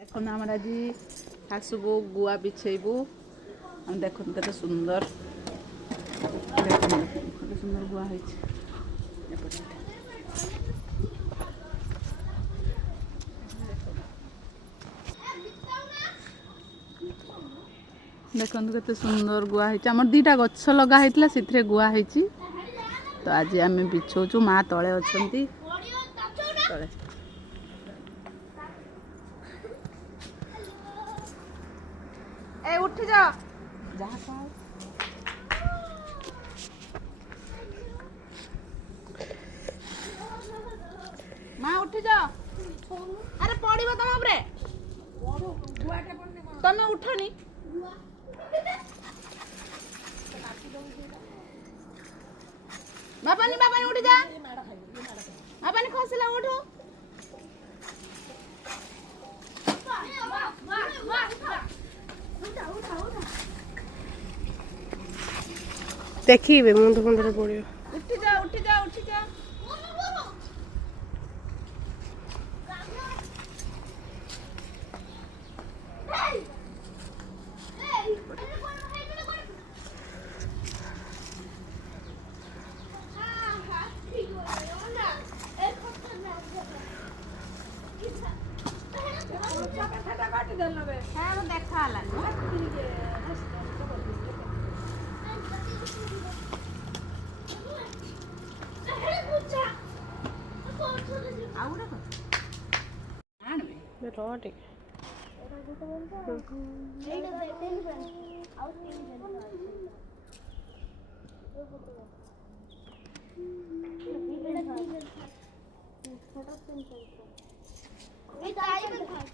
देखो ना आम आज हासुबू गुआ बिछेबू हम देख के सुंदर सुंदर गुआ है देखो के सुंदर गुआ है आम दीटा गछ लगाई से गुआ है तो आज आम बिछौचु माँ तले अच्छा तले ए उठ जा माँ उठ जा अरे पड़ो तुम उपरे तमें उठनी बापानी उठ जा बापानी खसला उठो देखिए मुंड मुंडे पड़ो उठ जा उठ जा उठ जा देखा छोटा